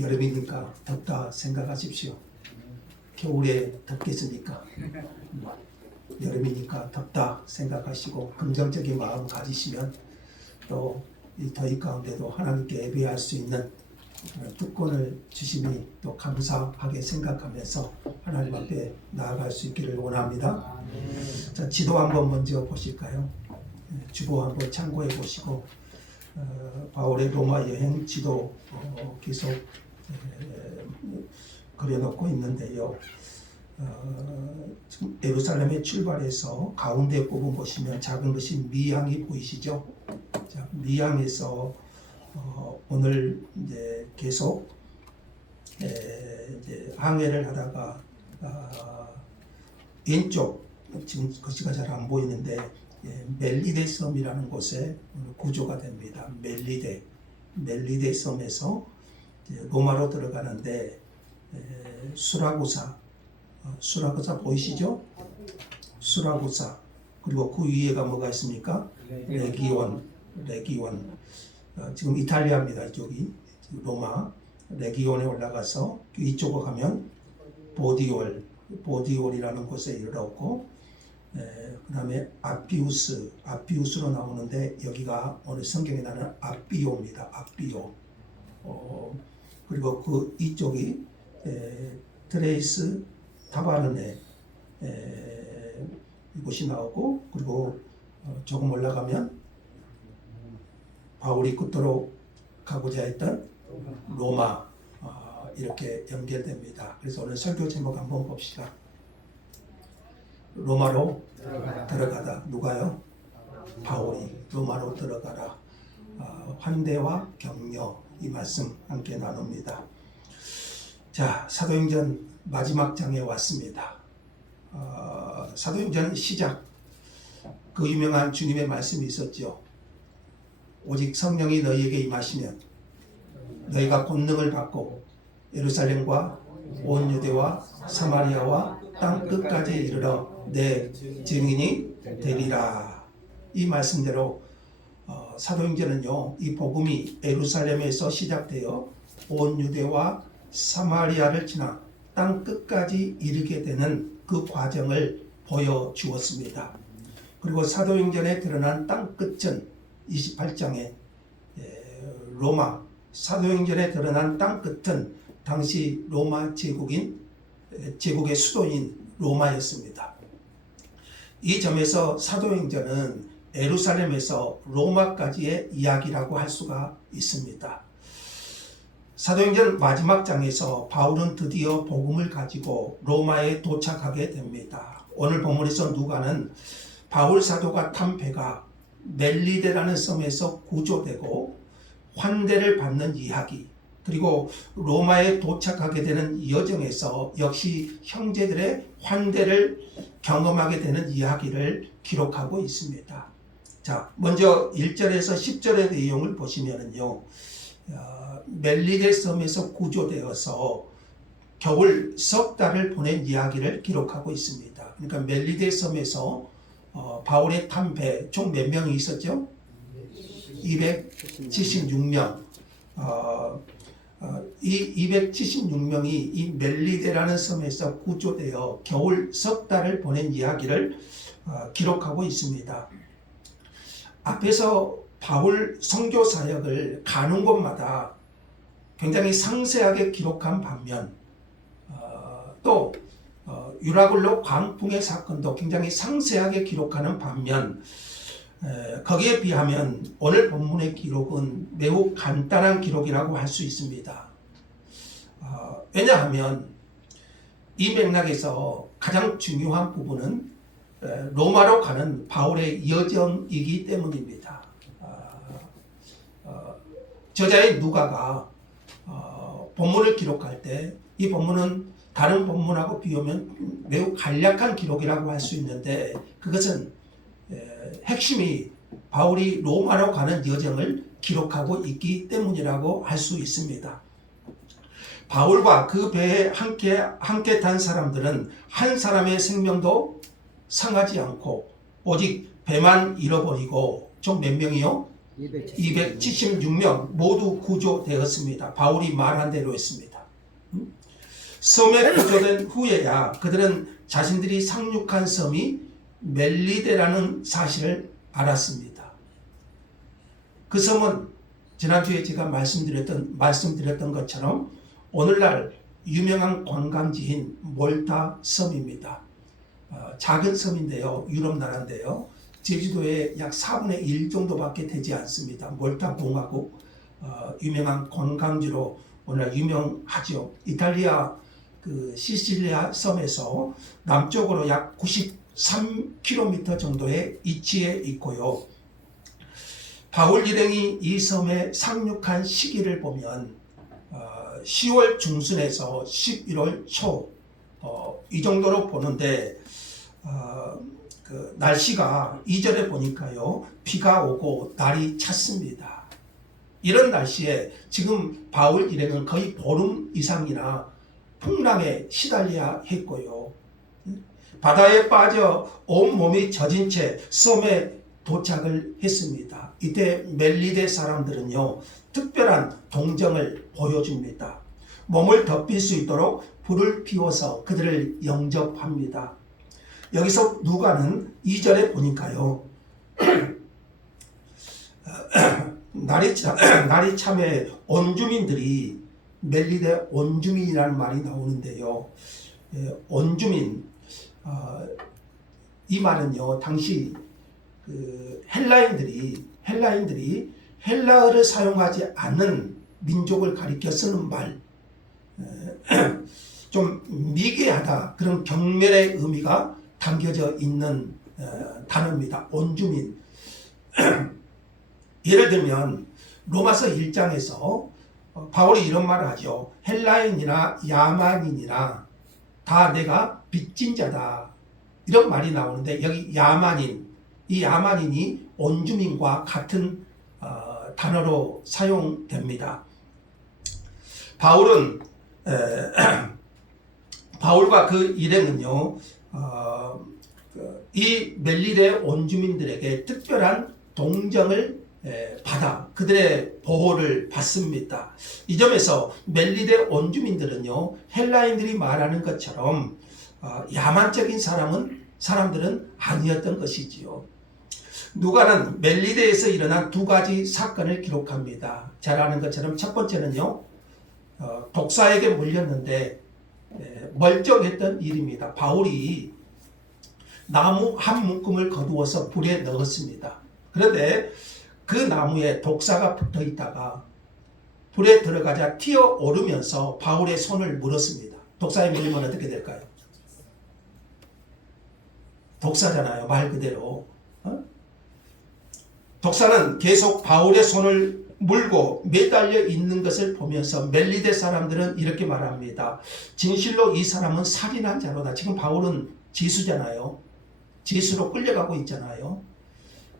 여름이니까 덥다 생각하십시오. 겨울에 덥겠습니까? 여름이니까 덥다 생각하시고 긍정적인 마음 가지시면 또 이 더위 가운데도 하나님께 예배할 수 있는 특권을 주심이 또 감사하게 생각하면서 하나님 앞에 나아갈 수 있기를 원합니다. 자, 지도 한번 먼저 보실까요? 주보 한번 참고해 보시고 바울의 로마 여행 지도 계속 그려놓고 있는데요. 지금 예루살렘에 출발해서 가운데 부분 보시면 작은 것이 미항이 보이시죠? 자, 미항에서 오늘 이제 계속 이제 항해를 하다가 왼쪽 지금 글씨가 잘 안 보이는데 멜리데 섬이라는 곳에 구조가 됩니다. 멜리데 섬에서 로마로 들어가는데 수라구사 보이시죠? 수라구사 그리고 그 위에가 뭐가 있습니까? 레기온 지금 이탈리아입니다. 이쪽이 로마 레기온에 올라가서 이쪽으로 가면 보디올이라는 곳에 이르렀고 그 다음에 아피우스로 나오는데 여기가 오늘 성경에 나오는 아비오입니다. 아비오. 그리고 그 이쪽이 트레이스 타바르네 이곳이 나오고 그리고 조금 올라가면 바울이 끝으로 가고자 했던 로마 이렇게 연결됩니다. 그래서 오늘 설교 제목 한번 봅시다. 로마로 들어가다. 누가요? 바울이 로마로 들어가라. 환대와 격려 이 말씀 함께 나눕니다. 자, 사도행전 마지막 장에 왔습니다. 사도행전 시작 그 유명한 주님의 말씀이 있었죠. 오직 성령이 너희에게 임하시면 너희가 권능을 받고 예루살렘과 온 유대와 사마리아와 땅 끝까지 이르러 내 증인이 되리라. 이 말씀대로 사도행전은요, 이 복음이 예루살렘에서 시작되어 온 유대와 사마리아를 지나 땅 끝까지 이르게 되는 그 과정을 보여주었습니다. 그리고 사도행전에 드러난 땅 끝은 28장에 로마 사도행전에 드러난 땅 끝은 당시 로마 제국의 수도인 로마였습니다. 이 점에서 사도행전은 예루살렘에서 로마까지의 이야기라고 할 수가 있습니다. 사도행전 마지막 장에서 바울은 드디어 복음을 가지고 로마에 도착하게 됩니다. 오늘 본문에서 누가는 바울 사도가 탄 배가 멜리데라는 섬에서 구조되고 환대를 받는 이야기, 그리고 로마에 도착하게 되는 여정에서 역시 형제들의 환대를 경험하게 되는 이야기를 기록하고 있습니다. 자, 먼저 1절에서 10절의 내용을 보시면은요, 멜리데 섬에서 구조되어서 겨울 석 달을 보낸 이야기를 기록하고 있습니다. 그러니까 멜리데 섬에서 바울의 탄 배 총 몇 명이 있었죠? 276명. 이 276명이 이 멜리데라는 섬에서 구조되어 겨울 석 달을 보낸 이야기를 기록하고 있습니다. 앞에서 바울 선교 사역을 가는 곳마다 굉장히 상세하게 기록한 반면 또 유라굴로 광풍의 사건도 굉장히 상세하게 기록하는 반면 거기에 비하면 오늘 본문의 기록은 매우 간단한 기록이라고 할 수 있습니다. 왜냐하면 이 맥락에서 가장 중요한 부분은 로마로 가는 바울의 여정이기 때문입니다. 저자의 누가가 본문을 기록할 때 이 본문은 다른 본문하고 비교하면 매우 간략한 기록이라고 할 수 있는데 그것은 핵심이 바울이 로마로 가는 여정을 기록하고 있기 때문이라고 할 수 있습니다. 바울과 그 배에 함께 탄 사람들은 한 사람의 생명도 상하지 않고 오직 배만 잃어버리고 총 몇 명이요? 276명 모두 구조되었습니다. 바울이 말한 대로 했습니다. 섬에 구조된 후에야 그들은 자신들이 상륙한 섬이 멜리데라는 사실을 알았습니다. 그 섬은 지난주에 제가 말씀드렸던 것처럼 오늘날 유명한 관광지인 몰타 섬입니다. 작은 섬인데요. 유럽 나라인데요. 제주도의 약 4분의 1 정도밖에 되지 않습니다. 몰타 공화국 유명한 관광지로 오늘 유명하죠. 이탈리아 그 시칠리아 섬에서 남쪽으로 약 93km 정도의 위치에 있고요. 바울 일행이 이 섬에 상륙한 시기를 보면 10월 중순에서 11월 초 이 정도로 보는데 그 날씨가 이전에 보니까요 비가 오고 날이 찼습니다. 이런 날씨에 지금 바울 일행은 거의 보름 이상이나 풍랑에 시달려야 했고요. 바다에 빠져 온몸이 젖은 채 섬에 도착을 했습니다. 이때 멜리데 사람들은요 특별한 동정을 보여줍니다. 몸을 덮일 수 있도록 불을 피워서 그들을 영접합니다. 여기서 누가는 2절에 보니까요 날이 참에 온주민들이 멜리데 온주민이라는 말이 나오는데요. 온주민 이 말은요 당시 그 헬라인들이 헬라어를 사용하지 않는 민족을 가리켜 쓰는 말, 좀 미개하다 그런 경멸의 의미가 담겨져 있는 단어입니다. 온주민. 예를 들면 로마서 1장에서 바울이 이런 말을 하죠. 헬라인이나 야만인이나 다 내가 빚진 자다. 이런 말이 나오는데 여기 야만인, 이 야만인이 온주민과 같은 단어로 사용됩니다. 바울과 그 일행은요, 이 멜리데 온주민들에게 특별한 동정을 받아 그들의 보호를 받습니다. 이 점에서 멜리데 온주민들은요 헬라인들이 말하는 것처럼 야만적인 사람들은 아니었던 것이지요. 누가는 멜리데에서 일어난 두 가지 사건을 기록합니다. 잘 아는 것처럼 첫 번째는요 독사에게 물렸는데 멀쩡했던 일입니다. 바울이 나무 한 묶음을 거두어서 불에 넣었습니다. 그런데 그 나무에 독사가 붙어 있다가 불에 들어가자 튀어오르면서 바울의 손을 물었습니다. 독사에 물리면 어떻게 될까요? 독사잖아요. 말 그대로. 독사는 계속 바울의 손을 물고 매달려 있는 것을 보면서 멜리데 사람들은 이렇게 말합니다. 진실로 이 사람은 살인한 자로다. 지금 바울은 지수잖아요. 지수로 끌려가고 있잖아요.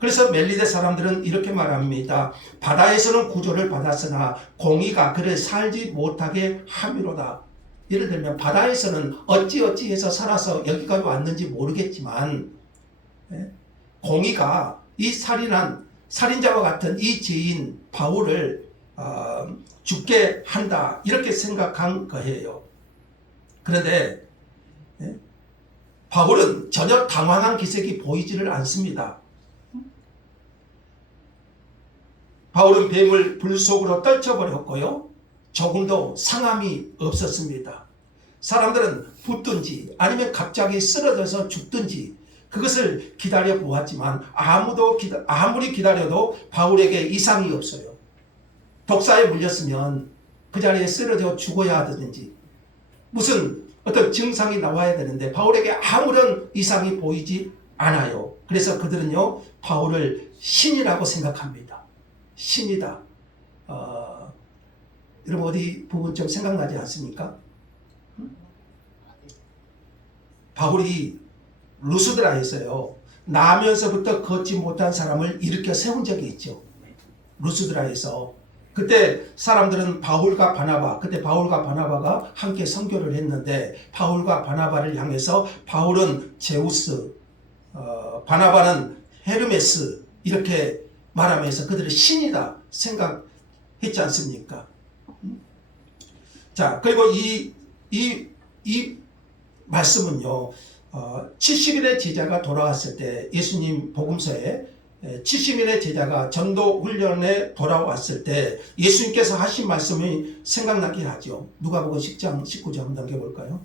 그래서 멜리데 사람들은 이렇게 말합니다. 바다에서는 구조를 받았으나 공의가 그를 살지 못하게 함이로다. 예를 들면 바다에서는 어찌해서 살아서 여기까지 왔는지 모르겠지만 공의가 이 살인자와 같은 이 죄인 바울을 죽게 한다 이렇게 생각한 거예요. 그런데 바울은 전혀 당황한 기색이 보이지를 않습니다. 바울은 뱀을 불 속으로 떨쳐버렸고요. 조금도 상함이 없었습니다. 사람들은 붙든지 아니면 갑자기 쓰러져서 죽든지 그것을 기다려 보았지만 아무리 기다려도 바울에게 이상이 없어요. 독사에 물렸으면 그 자리에 쓰러져 죽어야 하든지 무슨 어떤 증상이 나와야 되는데 바울에게 아무런 이상이 보이지 않아요. 그래서 그들은요 바울을 신이라고 생각합니다. 신이다. 여러분 어디 부분 좀 생각나지 않습니까? 바울이 루스드라에서요 나면서부터 걷지 못한 사람을 일으켜 세운 적이 있죠. 루스드라에서 그때 사람들은 바울과 바나바가 함께 선교를 했는데 바울과 바나바를 향해서 바울은 제우스, 바나바는 헤르메스 이렇게 말하면서 그들을 신이다 생각했지 않습니까? 자, 그리고 이 말씀은요, 70일의 제자가 돌아왔을 때, 예수님 복음서에 70일의 제자가 전도 훈련에 돌아왔을 때 예수님께서 하신 말씀이 생각나게 하죠. 누가복음 10장 19절 한번 넘겨볼까요?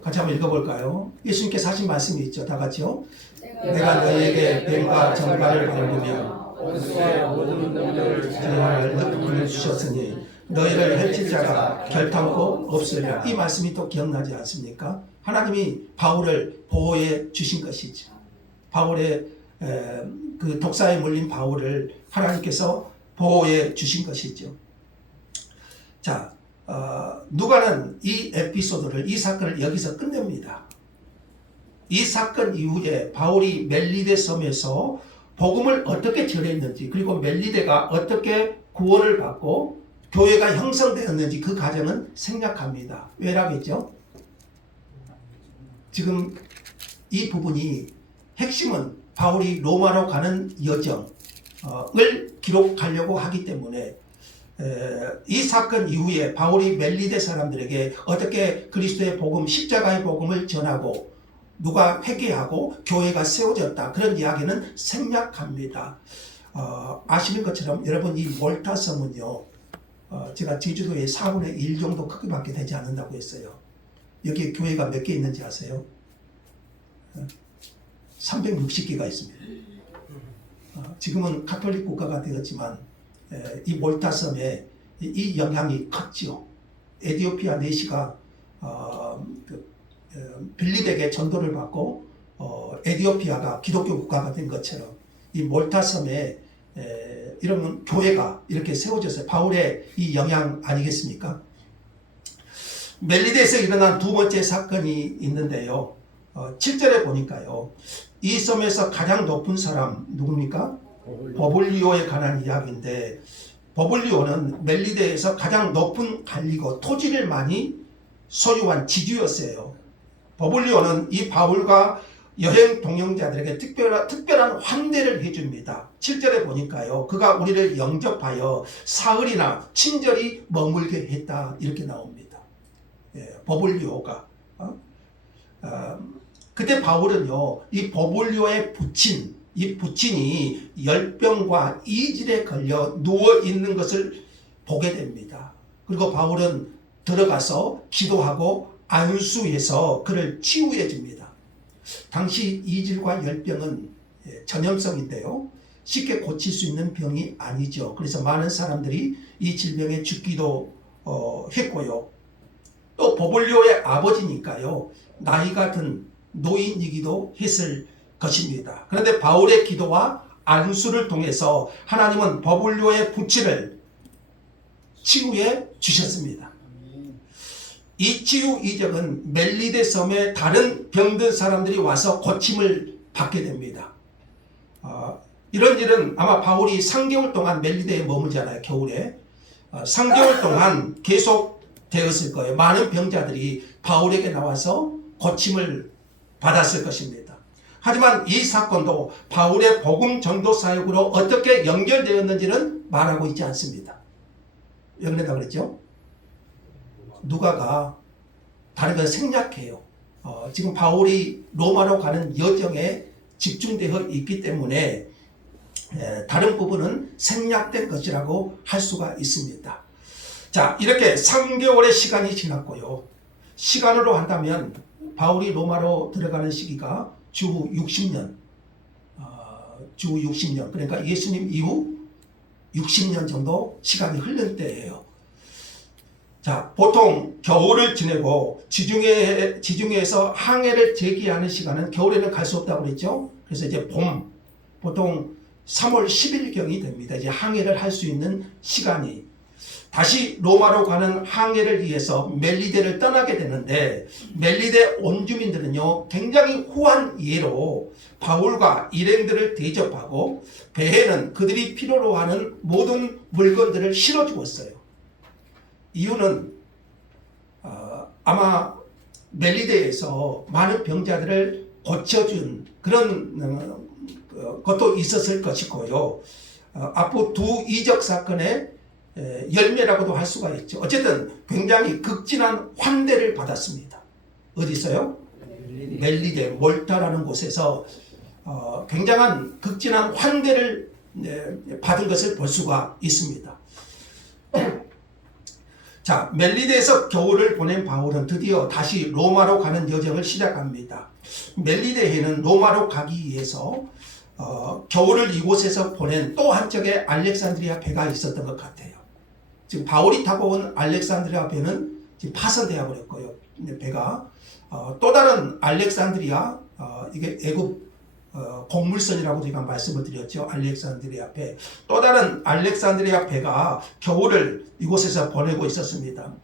같이 한번 읽어볼까요? 예수님께서 하신 말씀이 있죠. 다 같이요. 내가 너희에게 뱀과 정갈을 밟으며 원수의 모든 능력을 제한을 너희에게 주셨으니 너희를 해칠 자가 결탄코 없으리라. 이 말씀이 또 기억나지 않습니까? 하나님이 바울을 보호해 주신 것이죠. 바울의 그 독사에 물린 바울을 하나님께서 보호해 주신 것이죠. 자, 누가는 이 에피소드를, 이 사건을 여기서 끝냅니다. 이 사건 이후에 바울이 멜리데 섬에서 복음을 어떻게 전했는지, 그리고 멜리데가 어떻게 구원을 받고 교회가 형성되었는지 그 과정은 생략합니다. 왜라겠죠? 지금 이 부분이 핵심은 바울이 로마로 가는 여정을 기록하려고 하기 때문에 이 사건 이후에 바울이 멜리데 사람들에게 어떻게 그리스도의 복음, 십자가의 복음을 전하고 누가 회개하고 교회가 세워졌다, 그런 이야기는 생략합니다. 아시는 것처럼 여러분, 이 몰타 섬은요, 제가 제주도의 4분의 1 정도 크기밖에 되지 않는다고 했어요. 여기 교회가 몇 개 있는지 아세요? 360개가 있습니다. 지금은 가톨릭 국가가 되었지만 이 몰타 섬에 이 영향이 컸죠. 에티오피아 내시가 빌립에게 전도를 받고 에티오피아가 기독교 국가가 된 것처럼 이 몰타 섬에 이런 교회가 이렇게 세워졌어요. 바울의 이 영향 아니겠습니까? 멜리데에서 일어난 두 번째 사건이 있는데요. 7절에 보니까요, 이 섬에서 가장 높은 사람 누굽니까? 버블리오에 관한 이야기인데, 버블리오는 멜리데에서 가장 높은 관리고 토지를 많이 소유한 지주였어요. 버블리오는 이 바울과 여행 동행자들에게 특별한 환대를 해줍니다. 7절에 보니까요, 그가 우리를 영접하여 사흘이나 친절히 머물게 했다, 이렇게 나옵니다. 버블리오가 그때 바울은요, 이 버블리오의 부친, 이 부친이 열병과 이질에 걸려 누워 있는 것을 보게 됩니다. 그리고 바울은 들어가서 기도하고 안수해서 그를 치유해 줍니다. 당시 이질과 열병은 전염성인데요, 쉽게 고칠 수 있는 병이 아니죠. 그래서 많은 사람들이 이 질병에 죽기도 했고요. 또 버블리오의 아버지니까요, 나이가 든 노인이기도 했을 것입니다. 그런데 바울의 기도와 안수를 통해서 하나님은 버블리오의 부친을 치유해 주셨습니다. 이 치유 이적은 멜리데 섬에 다른 병든 사람들이 와서 고침을 받게 됩니다. 이런 일은 아마 바울이 3개월 동안 멜리데에 머물잖아요. 겨울에 3개월 동안 계속 되었을 거예요. 많은 병자들이 바울에게 나와서 고침을 받았을 것입니다. 하지만 이 사건도 바울의 복음 전도 사역으로 어떻게 연결되었는지는 말하고 있지 않습니다. 연결된다고 그랬죠? 누가가 다른 건 생략해요. 지금 바울이 로마로 가는 여정에 집중되어 있기 때문에 다른 부분은 생략된 것이라고 할 수가 있습니다. 자, 이렇게 3개월의 시간이 지났고요. 시간으로 한다면 바울이 로마로 들어가는 시기가 주 60년, 그러니까 예수님 이후 60년 정도 시간이 흐른 때예요. 자, 보통 겨울을 지내고 지중해에서 항해를 재개하는 시간은 겨울에는 갈 수 없다고 그랬죠. 그래서 이제 봄, 보통 3월 10일경이 됩니다. 이제 항해를 할 수 있는 시간이. 다시 로마로 가는 항해를 위해서 멜리데를 떠나게 되는데, 멜리데 온주민들은요, 굉장히 후한 예로 바울과 일행들을 대접하고 배에는 그들이 필요로 하는 모든 물건들을 실어주었어요. 이유는 아마 멜리데에서 많은 병자들을 고쳐준 그런 것도 있었을 것이고요. 앞으로 두 이적 사건의 열매라고도 할 수가 있죠. 어쨌든 굉장히 극진한 환대를 받았습니다. 어디 있어요? 멜리데 몰타라는 곳에서 굉장한 극진한 환대를 받은 것을 볼 수가 있습니다. 자, 멜리데에서 겨울을 보낸 바울은 드디어 다시 로마로 가는 여정을 시작합니다. 멜리데에는 로마로 가기 위해서 겨울을 이곳에서 보낸 또 한쪽에 알렉산드리아 배가 있었던 것 같아요. 지금 바울이 타고 온 알렉산드리아 배는 지금 파손되어 버렸고요. 배가 또 다른 알렉산드리아 이게 애굽 곡물선이라고 제가 말씀을 드렸죠. 알렉산드리아 배. 또 다른 알렉산드리아 배가 겨울을 이곳에서 보내고 있었습니다.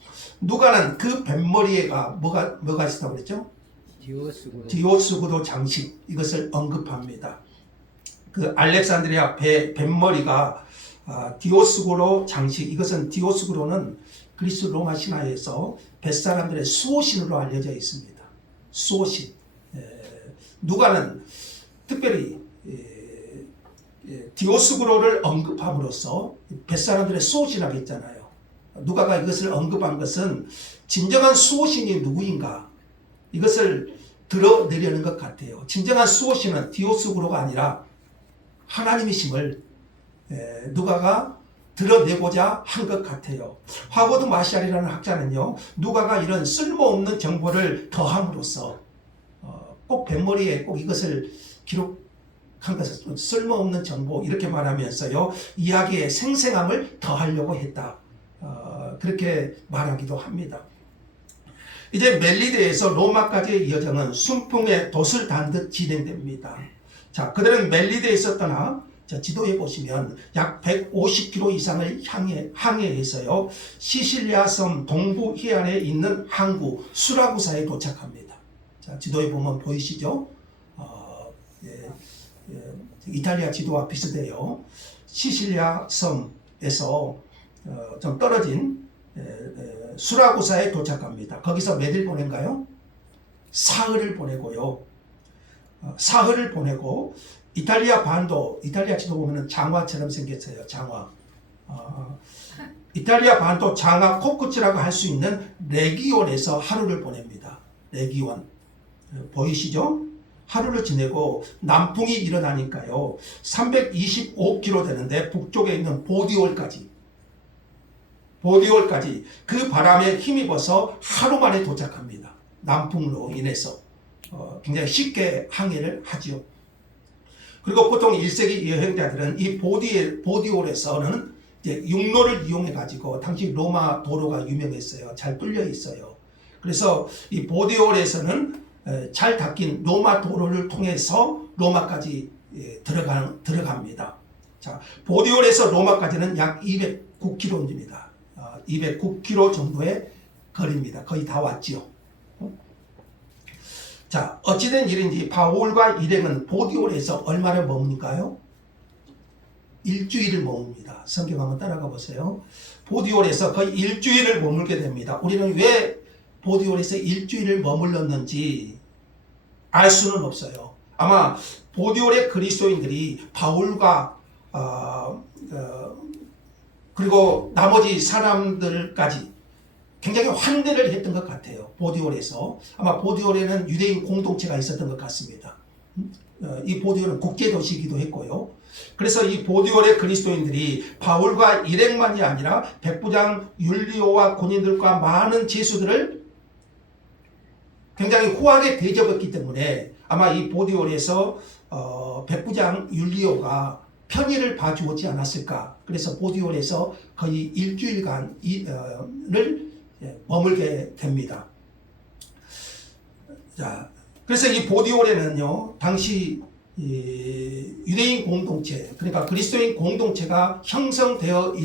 누가는 그 뱃머리에가 뭐가 있었다고 그랬죠? 디오스구로 장식, 이것을 언급합니다. 그 알렉산드리아 뱃머리가 디오스구로 장식, 이것은 디오스구로는 그리스 로마 신화에서 뱃사람들의 수호신으로 알려져 있습니다. 수호신. 누가는 특별히 디오스구로를 언급함으로써 뱃사람들의 수호신이라고 했잖아요. 누가가 이것을 언급한 것은 진정한 수호신이 누구인가 이것을 드러내려는 것 같아요. 진정한 수호신은 디오스구로가 아니라 하나님이심을 누가가 드러내고자 한 것 같아요. 화고드 마샬이라는 학자는요, 누가가 이런 쓸모없는 정보를 더함으로써 꼭 뱃머리에 꼭 이것을 기록한 것은 쓸모없는 정보 이렇게 말하면서요, 이야기의 생생함을 더하려고 했다. 그렇게 말하기도 합니다. 이제 멜리데에서 로마까지의 여정은 순풍의 돛을 단 듯 진행됩니다. 자, 그들은 멜리데에서 떠나 지도에 보시면 약 150km 이상을 항해해서요, 시실리아 섬 동부 해안에 있는 항구 수라구사에 도착합니다. 자, 지도에 보면 보이시죠? 이탈리아 지도와 비슷해요. 시실리아 섬에서 좀 떨어진 수라구사에 도착합니다. 거기서 몇일 보낸가요? 사흘을 보내고요. 사흘을 보내고 이탈리아 반도, 이탈리아 지도 보면 장화처럼 생겼어요. 장화. 이탈리아 반도 장화 코끝이라고 할 수 있는 레기온에서 하루를 보냅니다. 레기온. 보이시죠? 하루를 지내고 남풍이 일어나니까요, 325km 되는데 북쪽에 있는 보디올까지 그 바람에 힘입어서 하루 만에 도착합니다. 남풍으로 인해서 굉장히 쉽게 항해를 하죠. 그리고 보통 1세기 여행자들은 이 보디올에서는 이제 육로를 이용해 가지고, 당시 로마 도로가 유명했어요. 잘 뚫려 있어요. 그래서 이 보디올에서는 잘 닦인 로마 도로를 통해서 로마까지 들어갑니다. 자, 보디올에서 로마까지는 약 209km입니다. 209km 정도의 거리입니다. 거의 다 왔지요. 자, 어찌된 일인지 바울과 일행은 보디올에서 얼마나 머무니까요? 일주일을 머뭅니다. 성경 한번 따라가 보세요. 보디올에서 거의 일주일을 머물게 됩니다. 우리는 왜 보디올에서 일주일을 머물렀는지 알 수는 없어요. 아마 보디올의 그리스도인들이 바울과 그리고 나머지 사람들까지 굉장히 환대를 했던 것 같아요. 보디올에서. 아마 보디올에는 유대인 공동체가 있었던 것 같습니다. 이 보디올은 국제도시이기도 했고요. 그래서 이 보디올의 그리스도인들이 바울과 일행만이 아니라 백부장 율리오와 군인들과 많은 제수들을 굉장히 후하게 대접했기 때문에 아마 이 보디올에서 백부장 율리오가 편의를 봐주었지 않았을까. 그래서 보디올에서 거의 일주일간을 머물게 됩니다. 자, 그래서 이 보디올에는요, 당시 유대인 공동체, 그러니까 그리스도인 공동체가 형성되어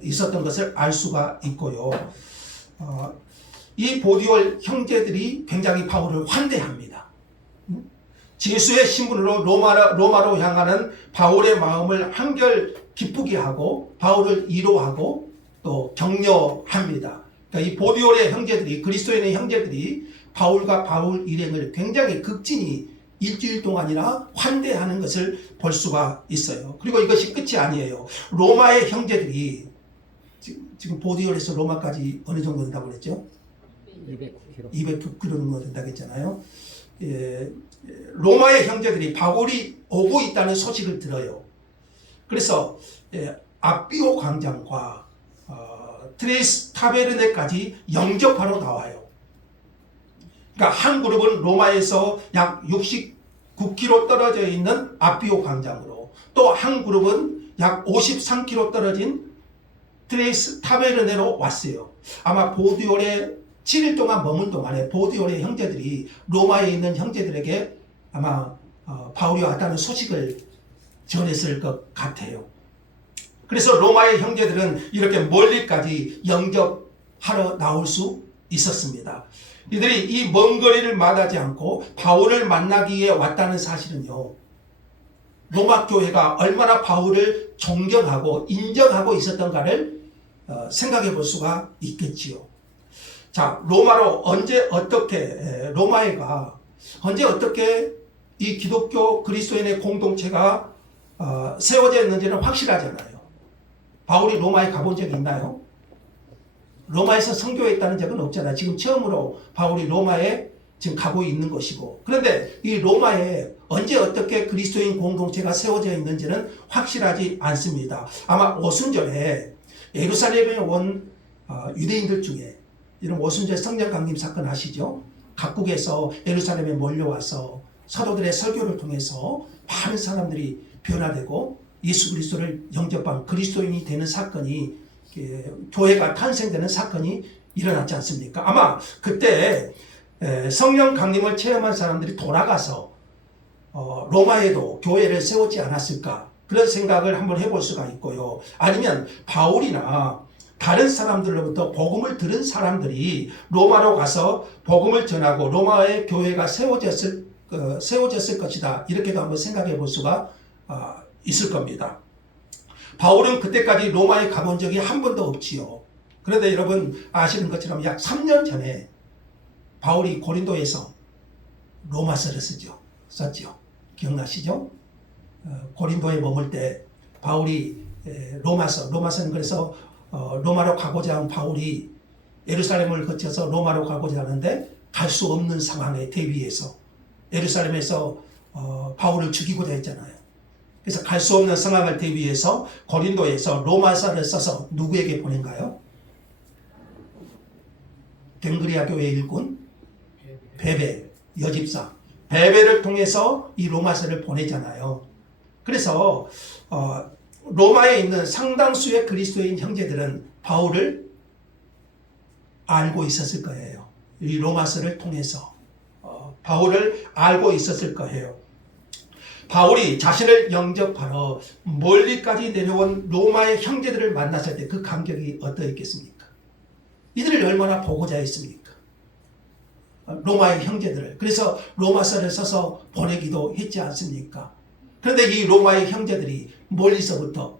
있었던 것을 알 수가 있고요. 이 보디올 형제들이 굉장히 바울을 환대합니다. 제수의 신분으로 로마로 향하는 바울의 마음을 한결 기쁘게 하고 바울을 위로하고 또 격려합니다. 그러니까 이 보디올의 형제들이, 그리스도인의 형제들이 바울과 바울 일행을 굉장히 극진히 일주일 동안이나 환대하는 것을 볼 수가 있어요. 그리고 이것이 끝이 아니에요. 로마의 형제들이 지금 보디올에서 로마까지 어느 정도 된다고 그랬죠? 209km. 209km 된다고 했잖아요. 로마의 형제들이 바울이 오고 있다는 소식을 들어요. 그래서 아비오 광장과 트레이스 타베르네까지 영접하러 나와요. 그러니까 한 그룹은 로마에서 약 69km 떨어져 있는 아비오 광장으로, 또 한 그룹은 약 53km 떨어진 트레이스 타베르네로 왔어요. 아마 보디올에 7일 동안 머문 동안에 보디올의 형제들이 로마에 있는 형제들에게 아마 바울이 왔다는 소식을 전했을 것 같아요. 그래서 로마의 형제들은 이렇게 멀리까지 영접하러 나올 수 있었습니다. 이들이 이 먼 거리를 마다하지 않고 바울을 만나기 위해 왔다는 사실은요, 로마 교회가 얼마나 바울을 존경하고 인정하고 있었던가를 생각해 볼 수가 있겠지요. 자, 로마로 로마가 언제 어떻게 이 기독교 그리스도인의 공동체가 세워져 있는지는 확실하잖아요. 바울이 로마에 가본 적이 있나요? 로마에서 선교했다는 적은 없잖아요. 지금 처음으로 바울이 로마에 지금 가고 있는 것이고, 그런데 이 로마에 언제 어떻게 그리스도인 공동체가 세워져 있는지는 확실하지 않습니다. 아마 오순절에 예루살렘에 온 유대인들 중에, 이런 오순절 성령 강림 사건 아시죠? 각국에서 예루살렘에 몰려와서 사도들의 설교를 통해서 많은 사람들이 변화되고 예수 그리스도를 영접한 그리스도인이 되는 사건이, 교회가 탄생되는 사건이 일어났지 않습니까? 아마 그때 성령 강림을 체험한 사람들이 돌아가서 로마에도 교회를 세웠지 않았을까, 그런 생각을 한번 해볼 수가 있고요. 아니면 바울이나 다른 사람들로부터 복음을 들은 사람들이 로마로 가서 복음을 전하고 로마의 교회가 세워졌을 것이다, 이렇게도 한번 생각해 볼 수가 있을 겁니다. 바울은 그때까지 로마에 가본 적이 한 번도 없지요. 그런데 여러분 아시는 것처럼 약 3년 전에 바울이 고린도에서 로마서를 썼죠. 기억나시죠? 고린도에 머물 때 바울이 로마서는 그래서 로마로 가고자 한 바울이 예루살렘을 거쳐서 로마로 가고자 하는데 갈 수 없는 상황에 대비해서 예루살렘에서 바울을 죽이고자 했잖아요. 그래서 갈 수 없는 상황을 대비해서 고린도에서 로마서를 써서 누구에게 보낸가요? 갱그리아 교회 일꾼 베베, 여집사 베베를 통해서 이 로마서를 보내잖아요. 그래서 로마에 있는 상당수의 그리스도인 형제들은 바울을 알고 있었을 거예요. 이 로마서를 통해서 바울을 알고 있었을 거예요. 바울이 자신을 영접하러 멀리까지 내려온 로마의 형제들을 만났을 때 그 감격이 어떠했겠습니까? 이들을 얼마나 보고자 했습니까? 로마의 형제들을. 그래서 로마서를 써서 보내기도 했지 않습니까? 그런데 이 로마의 형제들이 멀리서부터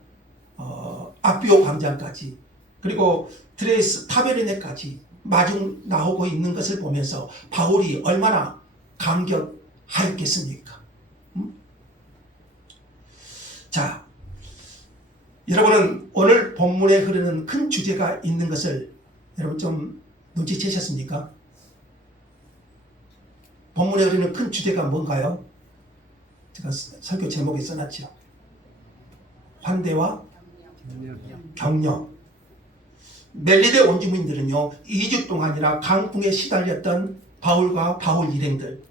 아비오 광장까지, 그리고 트레이스 타베르네까지 마중 나오고 있는 것을 보면서 바울이 얼마나 감격하였겠습니까? 자, 여러분은 오늘 본문에 흐르는 큰 주제가 있는 것을 여러분 좀 눈치채셨습니까? 본문에 흐르는 큰 주제가 뭔가요? 제가 설교 제목에 써놨죠. 환대와 격려. 멜리데 원주민들은요, 2주 동안이나 강풍에 시달렸던 바울과 바울 일행들,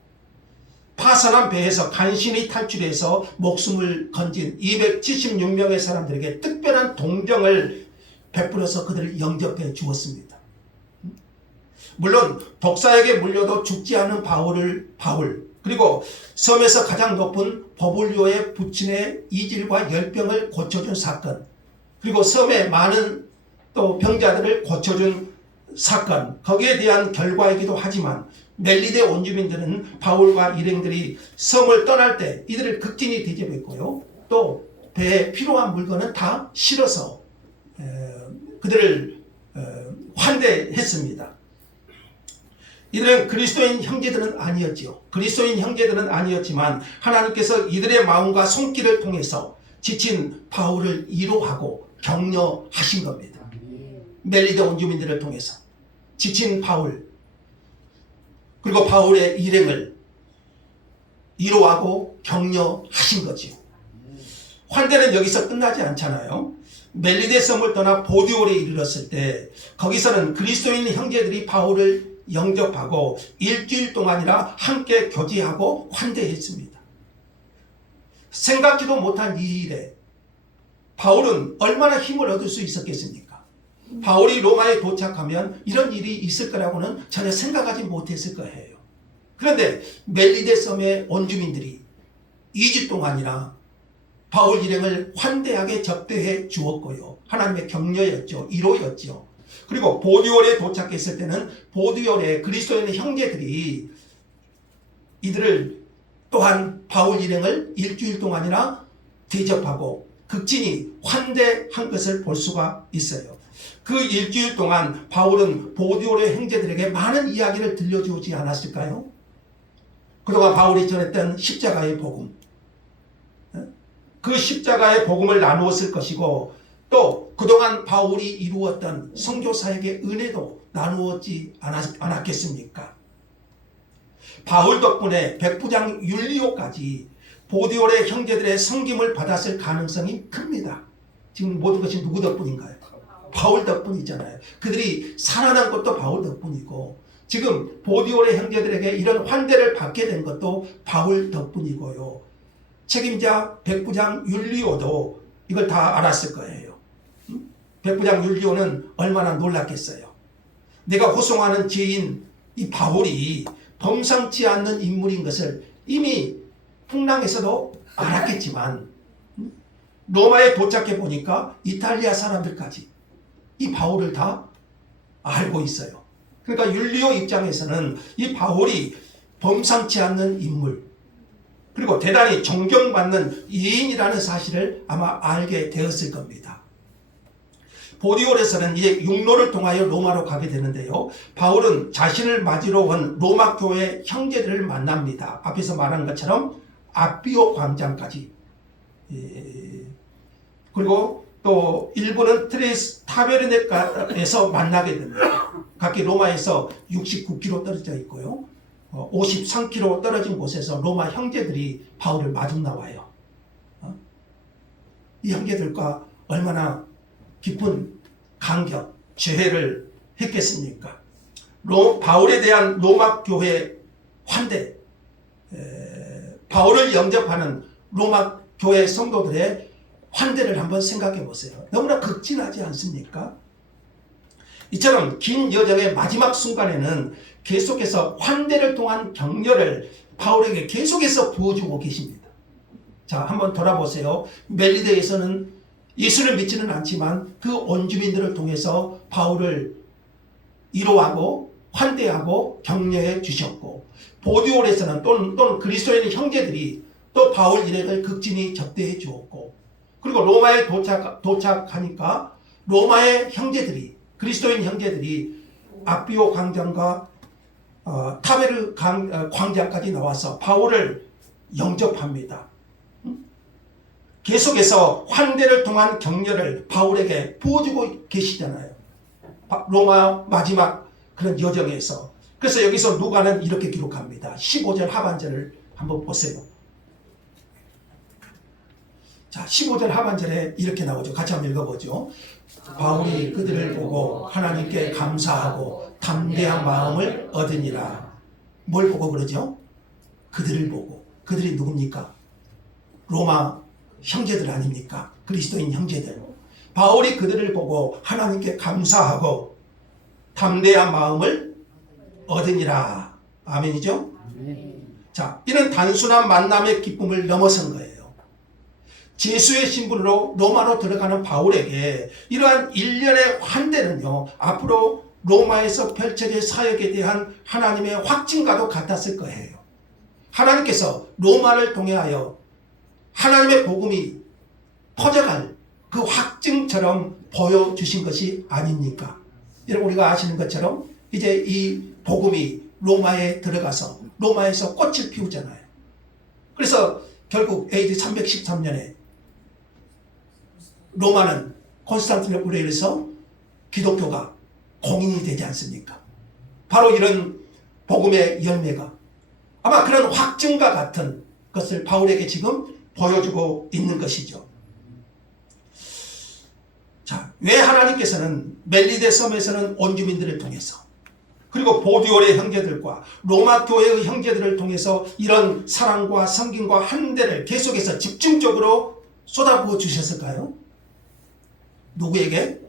파산한 배에서 간신히 탈출해서 목숨을 건진 276명의 사람들에게 특별한 동정을 베풀어서 그들을 영접해 주었습니다. 물론 독사에게 물려도 죽지 않은 바울, 그리고 섬에서 가장 높은 버불리오의 부친의 이질과 열병을 고쳐준 사건, 그리고 섬의 많은 또 병자들을 고쳐준 사건, 거기에 대한 결과이기도 하지만 멜리데 원주민들은 바울과 일행들이 섬을 떠날 때 이들을 극진히 대접했고요, 또 배에 필요한 물건은 다 실어서 그들을 환대했습니다. 이들은 그리스도인 형제들은 아니었지요. 그리스도인 형제들은 아니었지만 하나님께서 이들의 마음과 손길을 통해서 지친 바울을 위로하고 격려하신 겁니다. 멜리데 원주민들을 통해서 지친 바울, 그리고 바울의 일행을 위로하고 격려하신 거지요. 환대는 여기서 끝나지 않잖아요. 멜리데 섬을 떠나 보디올에 이르렀을 때 거기서는 그리스도인 형제들이 바울을 영접하고 일주일 동안이나 함께 교제하고 환대했습니다. 생각지도 못한 이 일에 바울은 얼마나 힘을 얻을 수 있었겠습니까? 바울이 로마에 도착하면 이런 일이 있을 거라고는 전혀 생각하지 못했을 거예요. 그런데 멜리데 섬의 원주민들이 2주 동안이나 바울 일행을 환대하게 접대해 주었고요. 하나님의 격려였죠. 위로였죠. 그리고 보디올에 도착했을 때는 보디올의 그리스도인 형제들이 이들을 또한 바울 일행을 일주일 동안이나 대접하고 극진히 환대한 것을 볼 수가 있어요. 그 일주일 동안 바울은 보디올의 형제들에게 많은 이야기를 들려주지 않았을까요? 그동안 바울이 전했던 십자가의 복음, 그 십자가의 복음을 나누었을 것이고 또 그동안 바울이 이루었던 선교사에게 은혜도 나누었지 않았겠습니까? 바울 덕분에 백부장 율리오까지 보디올의 형제들의 섬김을 받았을 가능성이 큽니다. 지금 모든 것이 누구 덕분인가요? 바울 덕분이잖아요. 그들이 살아난 것도 바울 덕분이고 지금 보디올의 형제들에게 이런 환대를 받게 된 것도 바울 덕분이고요. 책임자 백부장 율리오도 이걸 다 알았을 거예요. 백부장 율리오는 얼마나 놀랐겠어요. 내가 호송하는 죄인 이 바울이 범상치 않는 인물인 것을 이미 풍랑에서도 알았겠지만 로마에 도착해 보니까 이탈리아 사람들까지 이 바울을 다 알고 있어요. 그러니까 율리오 입장에서는 이 바울이 범상치 않는 인물 그리고 대단히 존경받는 예인이라는 사실을 아마 알게 되었을 겁니다. 보디올에서는 이제 육로를 통하여 로마로 가게 되는데요. 바울은 자신을 맞으러 온 로마 교회 형제들을 만납니다. 앞에서 말한 것처럼 아비오 광장까지. 그리고 또 일부는 트레스 타베르네에서 만나게 됩니다. 각기 로마에서 69km 떨어져 있고요. 53km 떨어진 곳에서 로마 형제들이 바울을 마중 나와요. 이 형제들과 얼마나 깊은 간격, 죄회를 했겠습니까? 바울에 대한 로마 교회 환대, 바울을 영접하는 로마 교회 성도들의 환대를 한번 생각해 보세요. 너무나 극진하지 않습니까? 이처럼 긴 여정의 마지막 순간에는 계속해서 환대를 통한 격려를 바울에게 계속해서 부어주고 계십니다. 자, 한번 돌아보세요. 멜리데에서는 예수를 믿지는 않지만 그 원주민들을 통해서 바울을 위로하고 환대하고 격려해 주셨고 보디올에서는 또는 그리스도인 형제들이 또 바울 일행을 극진히 접대해 주었고 그리고 로마에 도착하니까 로마의 형제들이 그리스도인 형제들이 아비오 광장과 타베르 광장까지 나와서 바울을 영접합니다. 계속해서 환대를 통한 격려를 바울에게 부어주고 계시잖아요. 로마 마지막 그런 여정에서. 그래서 여기서 누가는 이렇게 기록합니다. 15절 하반절을 한번 보세요. 자, 15절 하반절에 이렇게 나오죠. 같이 한번 읽어보죠. 바울이 그들을 보고 하나님께 감사하고 담대한 마음을 얻으니라. 뭘 보고 그러죠? 그들을 보고. 그들이 누굽니까? 로마 형제들 아닙니까? 그리스도인 형제들. 바울이 그들을 보고 하나님께 감사하고 담대한 마음을 얻으니라. 아멘이죠? 자, 이는 단순한 만남의 기쁨을 넘어선 거예요. 제수의 신분으로 로마로 들어가는 바울에게 이러한 일련의 환대는요, 앞으로 로마에서 펼쳐질 사역에 대한 하나님의 확증과도 같았을 거예요. 하나님께서 로마를 통하여 하나님의 복음이 퍼져갈 그 확증처럼 보여주신 것이 아닙니까? 여러분, 우리가 아시는 것처럼 이제 이 복음이 로마에 들어가서 로마에서 꽃을 피우잖아요. 그래서 결국 AD 313년에 로마는 콘스탄티노플에 의해서 기독교가 공인이 되지 않습니까? 바로 이런 복음의 열매가 아마 그런 확증과 같은 것을 바울에게 지금 보여주고 있는 것이죠. 자, 왜 하나님께서는 멜리데 섬에서는 온주민들을 통해서 그리고 보디올의 형제들과 로마 교회의 형제들을 통해서 이런 사랑과 섬김과 한대를 계속해서 집중적으로 쏟아부어 주셨을까요? 누구에게?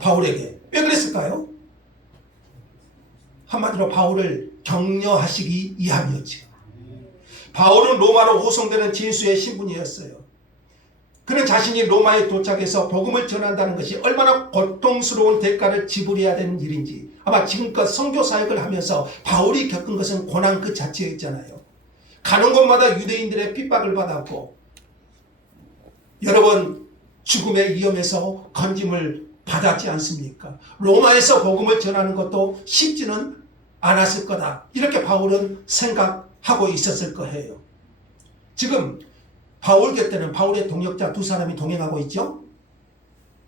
바울에게. 왜 그랬을까요? 한마디로 바울을 격려하시기 위함이었지. 바울은 로마로 호송되는 진수의 신분이었어요. 그는 자신이 로마에 도착해서 복음을 전한다는 것이 얼마나 고통스러운 대가를 지불해야 되는 일인지 아마 지금껏 선교 사역을 하면서 바울이 겪은 것은 고난 그 자체였잖아요. 가는 곳마다 유대인들의 핍박을 받았고 여러 번 죽음의 위험에서 건짐을 받았지 않습니까? 로마에서 복음을 전하는 것도 쉽지는 않았을 거다. 이렇게 바울은 생각하고 있었을 거예요. 지금 바울 곁에는 바울의 동역자 두 사람이 동행하고 있죠.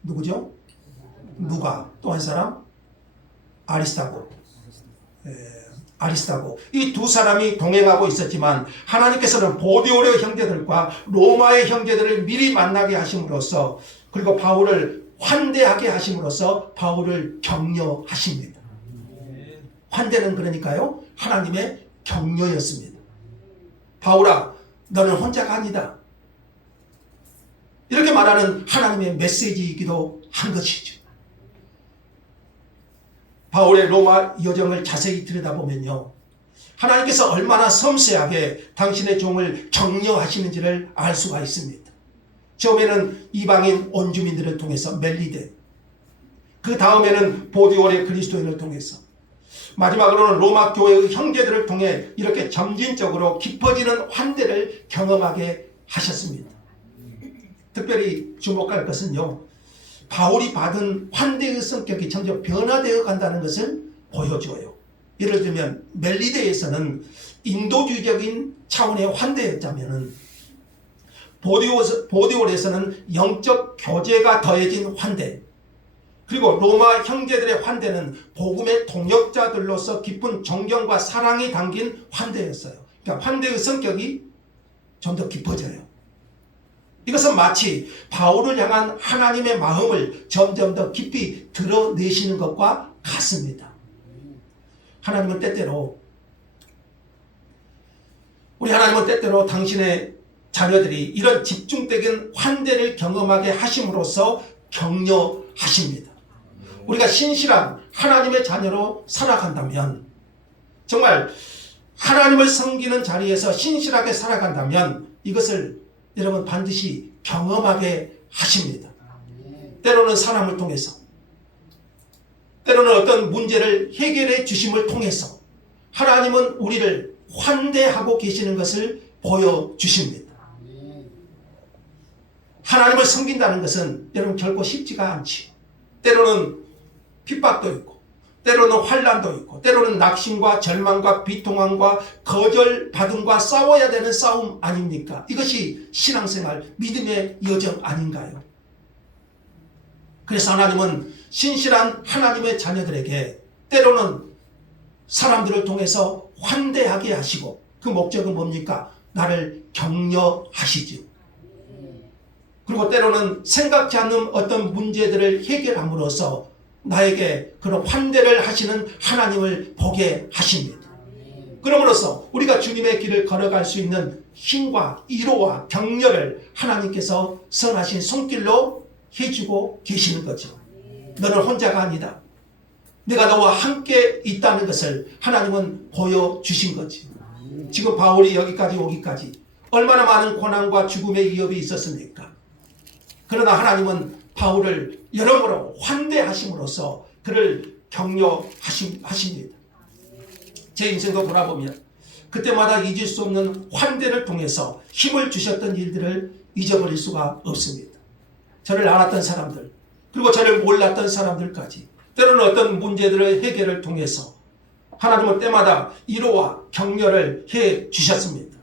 누구죠? 누가? 또 한 사람? 아리스타고. 아리스타고. 이 두 사람이 동행하고 있었지만 하나님께서는 보디올의 형제들과 로마의 형제들을 미리 만나게 하심으로써 그리고 바울을 환대하게 하심으로써 바울을 격려하십니다. 환대는 그러니까요 하나님의 격려였습니다. 바울아 너는 혼자가 아니다. 이렇게 말하는 하나님의 메시지이기도 한 것이죠. 바울의 로마 여정을 자세히 들여다보면요 하나님께서 얼마나 섬세하게 당신의 종을 격려하시는지를 알 수가 있습니다. 처음에는 이방인 온주민들을 통해서 멜리데, 그 다음에는 보디올의 그리스도인을 통해서, 마지막으로는 로마 교회의 형제들을 통해 이렇게 점진적으로 깊어지는 환대를 경험하게 하셨습니다. 특별히 주목할 것은요 바울이 받은 환대의 성격이 점점 변화되어 간다는 것을 보여줘요. 예를 들면 멜리데에서는 인도주의적인 차원의 환대였다면 보디올에서는 영적 교제가 더해진 환대, 그리고 로마 형제들의 환대는 복음의 동역자들로서 깊은 존경과 사랑이 담긴 환대였어요. 그러니까 환대의 성격이 좀 더 깊어져요. 이것은 마치 바울을 향한 하나님의 마음을 점점 더 깊이 드러내시는 것과 같습니다. 하나님은 때때로 당신의 자녀들이 이런 집중적인 환대를 경험하게 하심으로써 격려하십니다. 우리가 신실한 하나님의 자녀로 살아간다면, 정말 하나님을 섬기는 자리에서 신실하게 살아간다면 이것을 여러분 반드시 경험하게 하십니다. 때로는 사람을 통해서, 때로는 어떤 문제를 해결해 주심을 통해서 하나님은 우리를 환대하고 계시는 것을 보여주십니다. 하나님을 섬긴다는 것은 여러분 결코 쉽지가 않지요. 때로는 핍박도 있고, 때로는 환난도 있고, 때로는 낙심과 절망과 비통함과 거절받음과 싸워야 되는 싸움 아닙니까? 이것이 신앙생활, 믿음의 여정 아닌가요? 그래서 하나님은 신실한 하나님의 자녀들에게 때로는 사람들을 통해서 환대하게 하시고, 그 목적은 뭡니까? 나를 격려하시죠. 그리고 때로는 생각지 않는 어떤 문제들을 해결함으로써 나에게 그런 환대를 하시는 하나님을 보게 하십니다. 그럼으로써 우리가 주님의 길을 걸어갈 수 있는 힘과 위로와 격려를 하나님께서 선하신 손길로 해주고 계시는 거죠. 너는 혼자가 아니다. 내가 너와 함께 있다는 것을 하나님은 보여주신 거지. 지금 바울이 여기까지 오기까지 얼마나 많은 고난과 죽음의 위협이 있었습니까? 그러나 하나님은 바울을 여러모로 환대하심으로써 그를 격려하십니다. 제 인생도 돌아보면 그때마다 잊을 수 없는 환대를 통해서 힘을 주셨던 일들을 잊어버릴 수가 없습니다. 저를 알았던 사람들, 그리고 저를 몰랐던 사람들까지 때로는 어떤 문제들의 해결을 통해서 하나님은 때마다 위로와 격려를 해 주셨습니다.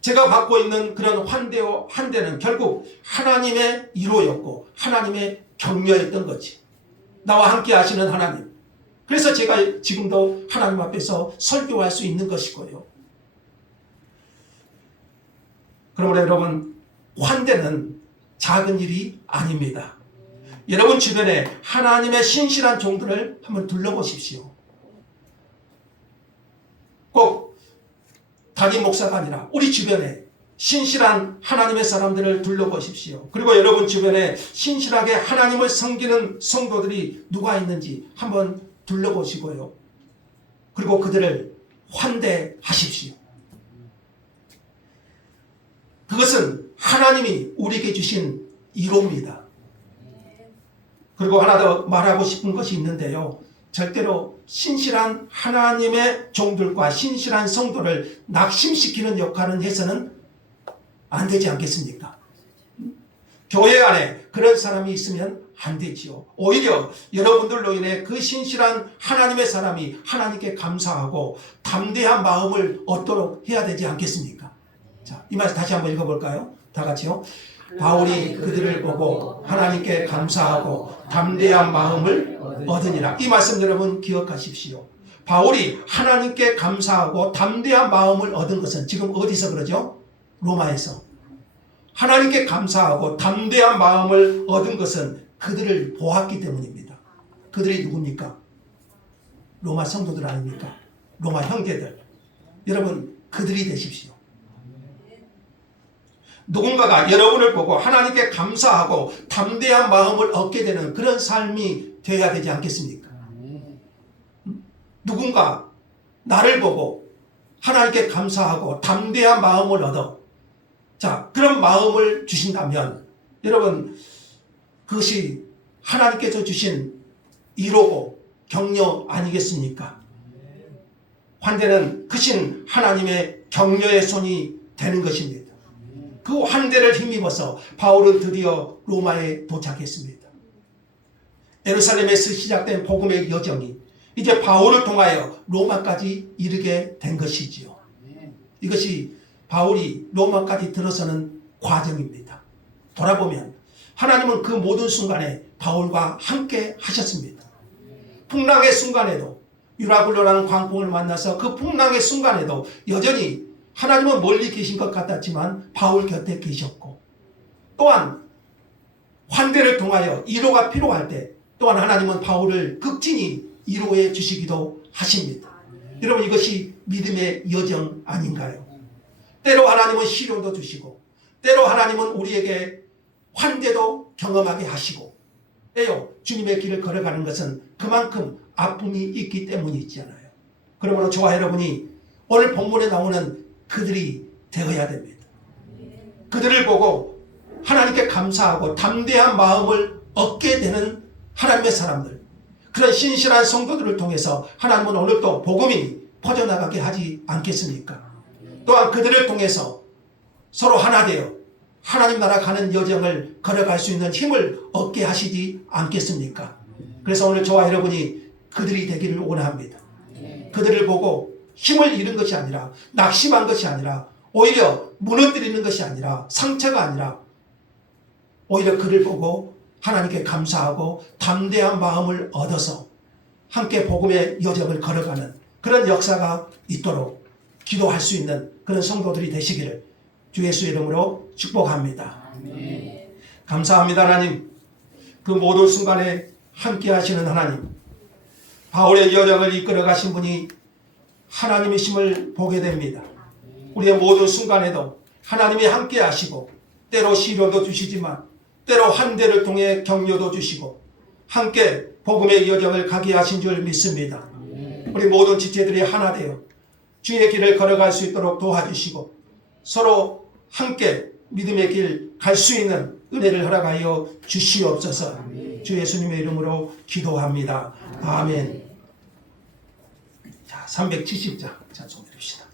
제가 받고 있는 그런 환대는 결국 하나님의 위로였고 하나님의 격려였던 거지. 나와 함께 하시는 하나님. 그래서 제가 지금도 하나님 앞에서 설교할 수 있는 것이고요. 그러므로 여러분, 환대는 작은 일이 아닙니다. 여러분 주변에 하나님의 신실한 종들을 한번 둘러보십시오. 꼭 담임 목사가 아니라 우리 주변에 신실한 하나님의 사람들을 둘러보십시오. 그리고 여러분 주변에 신실하게 하나님을 섬기는 성도들이 누가 있는지 한번 둘러보시고요. 그리고 그들을 환대하십시오. 그것은 하나님이 우리에게 주신 위로입니다. 그리고 하나 더 말하고 싶은 것이 있는데요. 절대로 신실한 하나님의 종들과 신실한 성도를 낙심시키는 역할은 해서는 안 되지 않겠습니까? 교회 안에 그런 사람이 있으면 안 되지요. 오히려 여러분들로 인해 그 신실한 하나님의 사람이 하나님께 감사하고 담대한 마음을 얻도록 해야 되지 않겠습니까? 자, 이 말씀 다시 한번 읽어볼까요? 다 같이요. 바울이 그들을 보고 하나님께 감사하고 담대한 마음을 얻으니라. 이 말씀 여러분 기억하십시오. 바울이 하나님께 감사하고 담대한 마음을 얻은 것은 지금 어디서 그러죠? 로마에서. 하나님께 감사하고 담대한 마음을 얻은 것은 그들을 보았기 때문입니다. 그들이 누굽니까? 로마 성도들 아닙니까? 로마 형제들. 여러분, 그들이 되십시오. 누군가가 여러분을 보고 하나님께 감사하고 담대한 마음을 얻게 되는 그런 삶이 되어야 되지 않겠습니까? 누군가 나를 보고 하나님께 감사하고 담대한 마음을 얻어. 자, 그런 마음을 주신다면 여러분, 그것이 하나님께서 주신 위로고 격려 아니겠습니까? 환대는 크신 하나님의 격려의 손이 되는 것입니다. 그 환대를 힘입어서 바울은 드디어 로마에 도착했습니다. 예루살렘에서 시작된 복음의 여정이 이제 바울을 통하여 로마까지 이르게 된 것이지요. 이것이 바울이 로마까지 들어서는 과정입니다. 돌아보면 하나님은 그 모든 순간에 바울과 함께 하셨습니다. 풍랑의 순간에도 유라굴로라는 광풍을 만나서 그 풍랑의 순간에도 여전히 하나님은 멀리 계신 것 같았지만 바울 곁에 계셨고, 또한 환대를 통하여 위로가 필요할 때 또한 하나님은 바울을 극진히 위로해 주시기도 하십니다. 여러분, 이것이 믿음의 여정 아닌가요? 때로 하나님은 시련도 주시고 때로 하나님은 우리에게 환대도 경험하게 하시고, 때요 주님의 길을 걸어가는 것은 그만큼 아픔이 있기 때문이잖아요. 그러므로 저와 여러분이 오늘 본문에 나오는 그들이 되어야 됩니다. 그들을 보고 하나님께 감사하고 담대한 마음을 얻게 되는 하나님의 사람들, 그런 신실한 성도들을 통해서 하나님은 오늘 또 복음이 퍼져나가게 하지 않겠습니까? 또한 그들을 통해서 서로 하나 되어 하나님 나라 가는 여정을 걸어갈 수 있는 힘을 얻게 하시지 않겠습니까? 그래서 오늘 저와 여러분이 그들이 되기를 원합니다. 그들을 보고 힘을 잃은 것이 아니라, 낙심한 것이 아니라, 오히려 무너뜨리는 것이 아니라, 상처가 아니라, 오히려 그를 보고 하나님께 감사하고 담대한 마음을 얻어서 함께 복음의 여정을 걸어가는 그런 역사가 있도록 기도할 수 있는 그런 성도들이 되시기를 주 예수의 이름으로 축복합니다. 감사합니다. 하나님, 그 모든 순간에 함께 하시는 하나님, 바울의 여정을 이끌어 가신 분이 하나님이심을 보게 됩니다. 우리의 모든 순간에도 하나님이 함께 하시고 때로 시련도 주시지만 때로 환대를 통해 격려도 주시고 함께 복음의 여정을 가게 하신 줄 믿습니다. 우리 모든 지체들이 하나 되어 주의 길을 걸어갈 수 있도록 도와주시고 서로 함께 믿음의 길 갈 수 있는 은혜를 허락하여 주시옵소서. 주 예수님의 이름으로 기도합니다. 아멘. 자, 370장 찬송 드립시다.